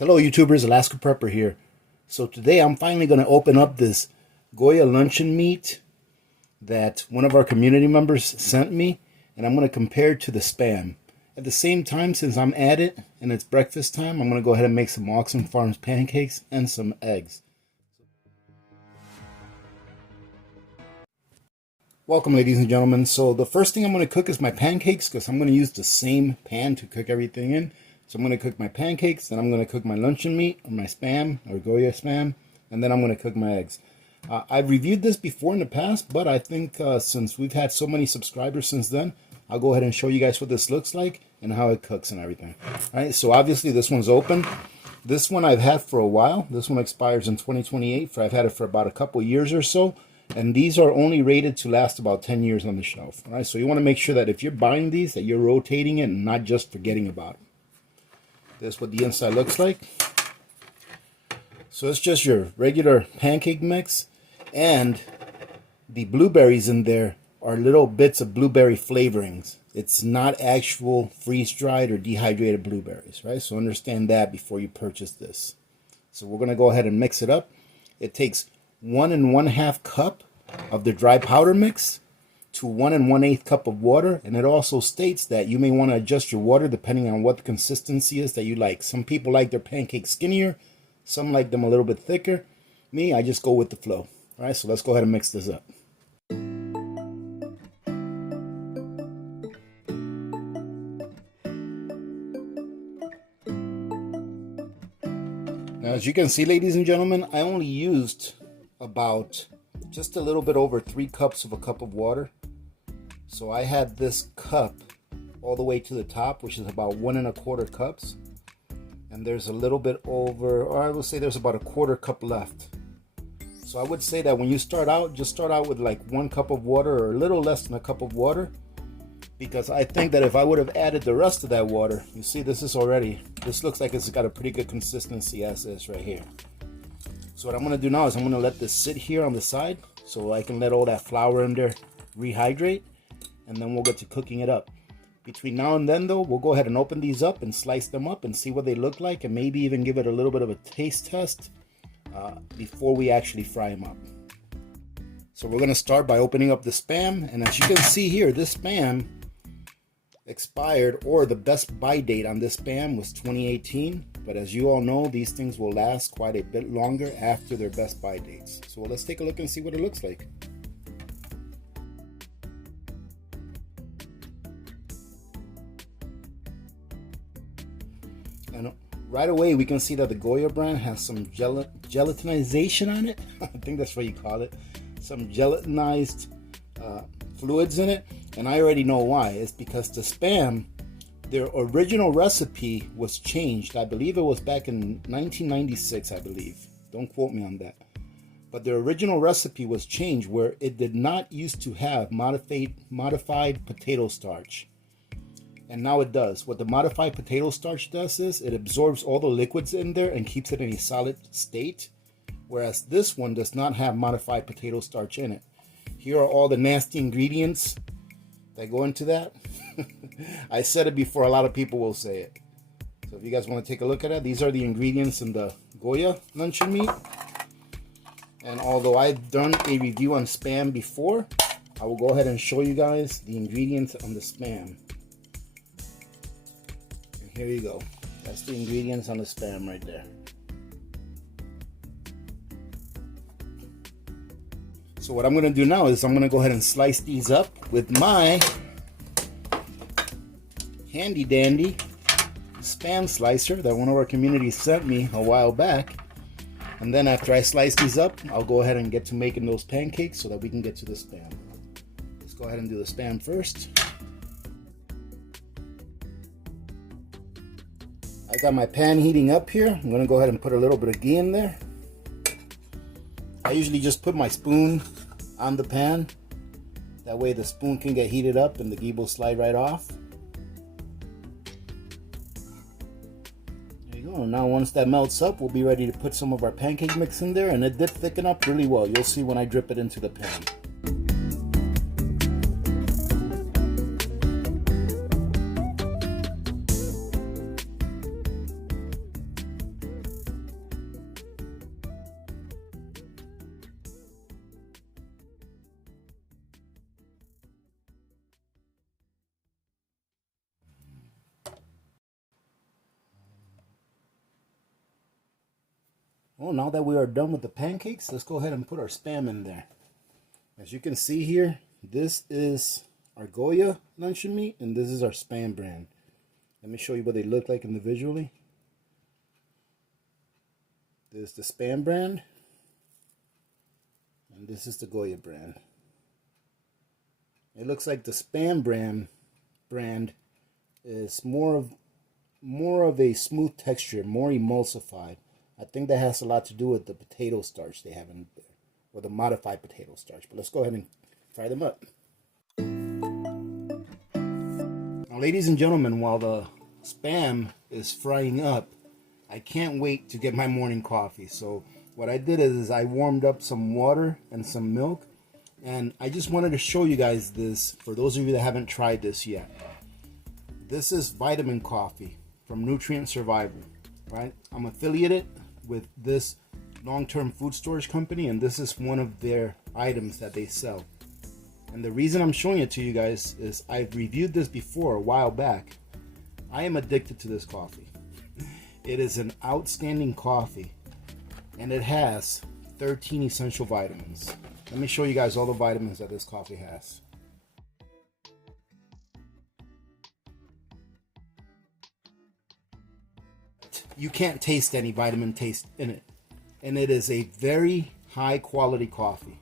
Hello YouTubers, Alaska Prepper here. So today I'm finally going to open up this Goya Luncheon Meat that one of our community members sent me, and I'm going to compare it to the SPAM. At the same time, since I'm at it and it's breakfast time, I'm going to go ahead and make some Oxen Farms pancakes and some eggs. Welcome ladies and gentlemen. So the first thing I'm going to cook is my pancakes because I'm going to use the same pan to cook everything in. So I'm going to cook my pancakes, then I'm going to cook my luncheon meat, or my SPAM, or Goya SPAM, and then I'm going to cook my eggs. I've reviewed this before in the past, but I think since we've had so many subscribers since then, I'll go ahead and show you guys what this looks like and how it cooks and everything. All right, so obviously this one's open. This one I've had for a while. This one expires in 2028. I've had it for about a couple years or so. And these are only rated to last about 10 years on the shelf. All right, so you want to make sure that if you're buying these, that you're rotating it and not just forgetting about it. This is what the inside looks like. So it's just your regular pancake mix, and the blueberries in there are little bits of blueberry flavorings. It's not actual freeze-dried or dehydrated blueberries, right? So understand that before you purchase this. So we're going to go ahead and mix it up. It takes 1 1/2 cup of the dry powder mix to 1 1/8 cup of water, and it also states that you may want to adjust your water depending on what the consistency is that you like. Some people like their pancakes skinnier, some like them a little bit thicker. Me, I just go with the flow. All right, so let's go ahead and mix this up. Now, as you can see, ladies and gentlemen, I only used about just a little bit over 3 cups of a cup of water. So I had this cup all the way to the top, which is about 1 1/4 cups. And there's a little bit over, or I will say there's about a 1/4 cup left. So I would say that when you start out, just start out with like 1 cup of water or a little less than a cup of water. Because I think that if I would have added the rest of that water, you see this looks like it's got a pretty good consistency as is right here. So what I'm going to do now is I'm going to let this sit here on the side so I can let all that flour in there rehydrate, and then we'll get to cooking it up. Between now and then though, we'll go ahead and open these up and slice them up and see what they look like, and maybe even give it a little bit of a taste test before we actually fry them up. So we're going to start by opening up the SPAM, and as you can see here, this SPAM expired, or the best buy date on this SPAM was 2018, but as you all know, these things will last quite a bit longer after their best buy dates. So let's take a look and see what it looks like. And right away we can see that the Goya brand has some gelatinization on it. I think that's what you call it. Some gelatinized fluids in it, and I already know why. It's because the SPAM, their original recipe was changed. I believe it was back in 1996, I believe. Don't quote me on that. But their original recipe was changed where it did not used to have modified potato starch. And now it does. What the modified potato starch does is it absorbs all the liquids in there and keeps it in a solid state. Whereas this one does not have modified potato starch in it. Here are all the nasty ingredients that go into that. I said it before, a lot of people will say it. So if you guys want to take a look at it, these are the ingredients in the Goya Luncheon Meat. And although I've done a review on SPAM before, I will go ahead and show you guys the ingredients on the SPAM. And here you go. That's the ingredients on the SPAM right there. So what I'm going to do now is I'm going to go ahead and slice these up with my handy dandy SPAM slicer that one of our communities sent me a while back. And then after I slice these up, I'll go ahead and get to making those pancakes so that we can get to the SPAM. Let's go ahead and do the SPAM first. I got my pan heating up here. I'm going to go ahead and put a little bit of ghee in there. I usually just put my spoon on the pan. That way the spoon can get heated up and the ghee will slide right off. There you go. Now once that melts up, we'll be ready to put some of our pancake mix in there, and it did thicken up really well. You'll see when I drip it into the pan. Well, now that we are done with the pancakes, let's go ahead and put our Spam in there. As you can see here, this is our Goya Luncheon Meat, and this is our Spam brand. Let me show you what they look like individually. This is the Spam brand, and this is the Goya brand. It looks like the Spam brand is more of a smooth texture, more emulsified. I think that has a lot to do with the potato starch they have in there, or the modified potato starch. But let's go ahead and fry them up. Now, ladies and gentlemen, while the Spam is frying up, I can't wait to get my morning coffee. So what I did is I warmed up some water and some milk, and I just wanted to show you guys this for those of you that haven't tried this yet. This is vitamin coffee from Nutrient Survival, right? I'm affiliated with this long-term food storage company, and this is one of their items that they sell. And the reason I'm showing it to you guys is I've reviewed this before a while back. I am addicted to this coffee. It is an outstanding coffee, and it has 13 essential vitamins. Let me show you guys all the vitamins that this coffee has. You can't taste any vitamin taste in it, and it is a very high quality coffee.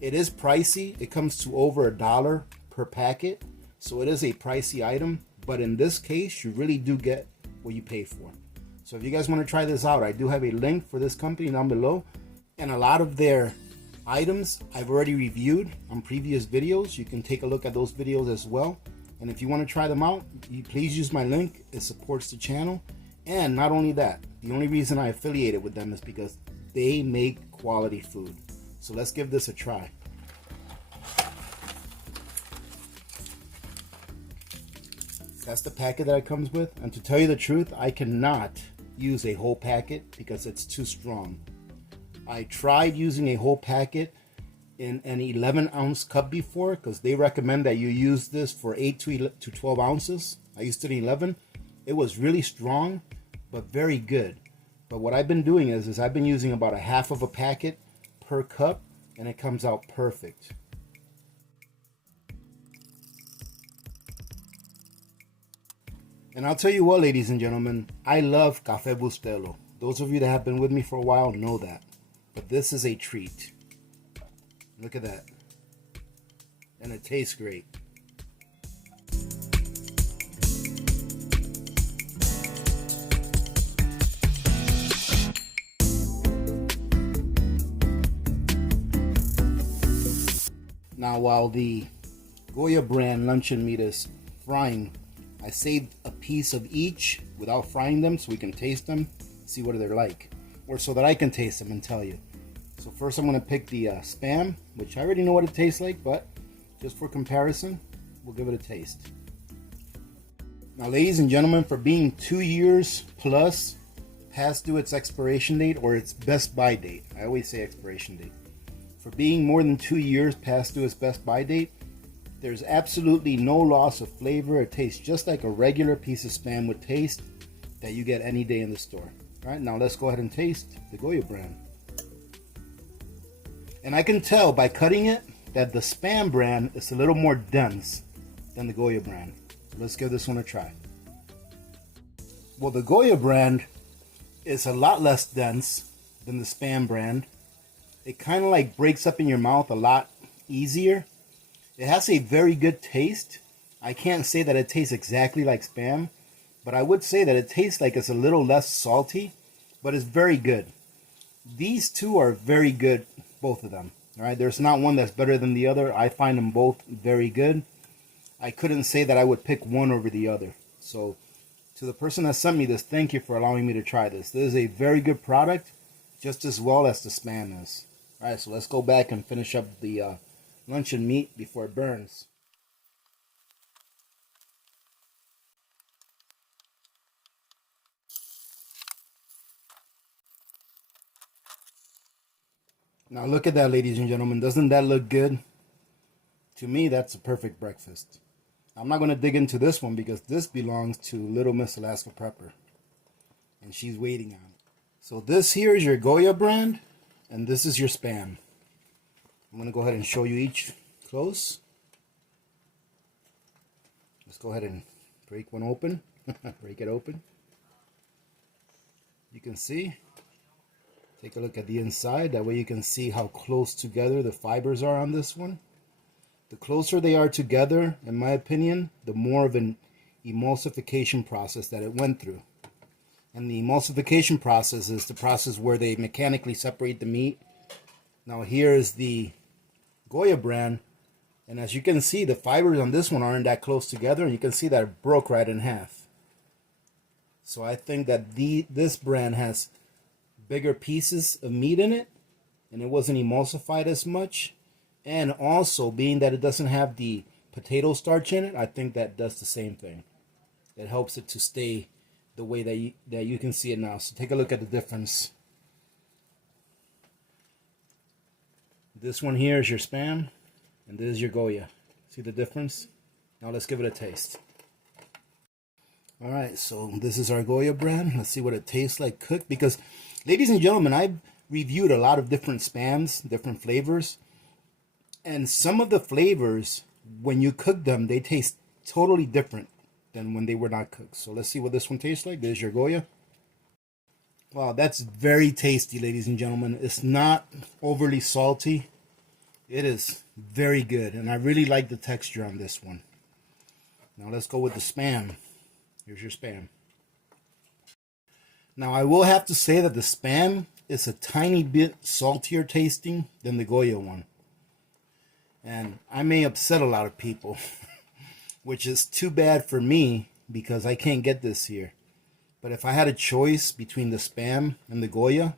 It is pricey. It comes to over $1 per packet, so it is a pricey item, but in this case you really do get what you pay for. So if you guys want to try this out, I do have a link for this company down below, and a lot of their items I've already reviewed on previous videos. You can take a look at those videos as well, and if you want to try them out, please use my link. It supports the channel. And not only that, the only reason I affiliated with them is because they make quality food. So let's give this a try. That's the packet that it comes with, and to tell you the truth, I cannot use a whole packet because it's too strong. I tried using a whole packet in an 11-ounce cup before, because they recommend that you use this for 8 to 12 ounces. I used it in 11. It was really strong, but very good. But what I've been doing is I've been using about a half of a packet per cup, and it comes out perfect. And I'll tell you what, ladies and gentlemen, I love Café Bustelo. Those of you that have been with me for a while know that. But this is a treat. Look at that. And it tastes great. Now, while the Goya brand luncheon meat is frying, I saved a piece of each without frying them so we can taste them, see what they're like, or so that I can taste them and tell you. So first I'm going to pick the Spam, which I already know what it tastes like, but just for comparison, we'll give it a taste. Now, ladies and gentlemen, for being 2 years plus past due its expiration date, or its best buy date, I always say expiration date. For being more than 2 years past due its best buy date, there's absolutely no loss of flavor. It tastes just like a regular piece of Spam would taste that you get any day in the store. All right, now let's go ahead and taste the Goya brand. And I can tell by cutting it that the Spam brand is a little more dense than the Goya brand. So let's give this one a try. Well, the Goya brand is a lot less dense than the Spam brand. It kind of like breaks up in your mouth a lot easier. It has a very good taste. I can't say that it tastes exactly like Spam, but I would say that it tastes like it's a little less salty, but it's very good. These two are very good, both of them. All right, there's not one that's better than the other. I find them both very good. I couldn't say that I would pick one over the other. So to the person that sent me this, thank you for allowing me to try this. This is a very good product, just as well as the Spam is. All right, so let's go back and finish up the luncheon meat before it burns. Now look at that, ladies and gentlemen. Doesn't that look good? To me, that's a perfect breakfast. I'm not going to dig into this one because this belongs to Little Miss Alaska Prepper, and she's waiting on it. So this here is your Goya brand, and this is your SPAM. I'm going to go ahead and show you each close. Let's go ahead and break one open. Break it open. You can see. Take a look at the inside. That way you can see how close together the fibers are on this one. The closer they are together, in my opinion, the more of an emulsification process that it went through. And the emulsification process is the process where they mechanically separate the meat. Now here is the Goya brand, and as you can see, the fibers on this one aren't that close together, and you can see that it broke right in half. So I think that this brand has bigger pieces of meat in it, and it wasn't emulsified as much. And also, being that it doesn't have the potato starch in it, I think that does the same thing. It helps it to stay the way that you can see it now. So take a look at the difference. This one here is your SPAM, and this is your Goya. See the difference? Now let's give it a taste. Alright, so this is our Goya brand. Let's see what it tastes like cooked. Because, ladies and gentlemen, I've reviewed a lot of different SPAMs, different flavors. And some of the flavors, when you cook them, they taste totally different than when they were not cooked. So let's see what this one tastes like. There's your Goya. Wow, that's very tasty, ladies and gentlemen. It's not overly salty. It is very good, and I really like the texture on this one. Now let's go with the SPAM. Here's your SPAM. Now I will have to say that the SPAM is a tiny bit saltier tasting than the Goya one. And I may upset a lot of people, which is too bad for me because I can't get this here. But if I had a choice between the SPAM and the Goya,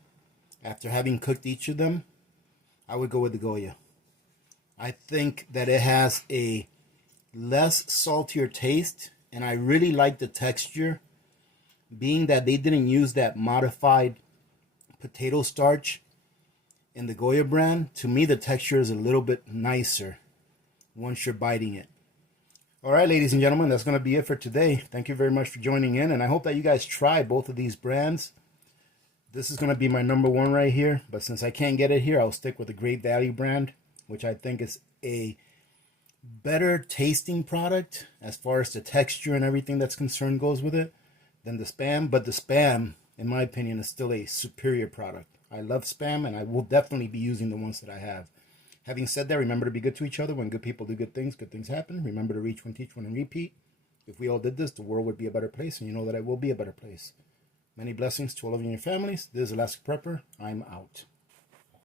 after having cooked each of them, I would go with the Goya. I think that it has a less saltier taste, and I really like the texture, being that they didn't use that modified potato starch in the Goya brand. To me, the texture is a little bit nicer once you're biting it. All right, ladies and gentlemen, that's going to be it for today. Thank you very much for joining in, and I hope that you guys try both of these brands. This is going to be my #1 right here, but since I can't get it here, I'll stick with the Great Value brand, which I think is a better tasting product as far as the texture and everything that's concerned goes with it than the SPAM. But the SPAM, in my opinion, is still a superior product. I love SPAM, and I will definitely be using the ones that I have. Having said that, remember to be good to each other. When good people do good things happen. Remember to reach one, teach one, and repeat. If we all did this, the world would be a better place, and you know that it will be a better place. Many blessings to all of you and your families. This is Alaska Prepper. I'm out.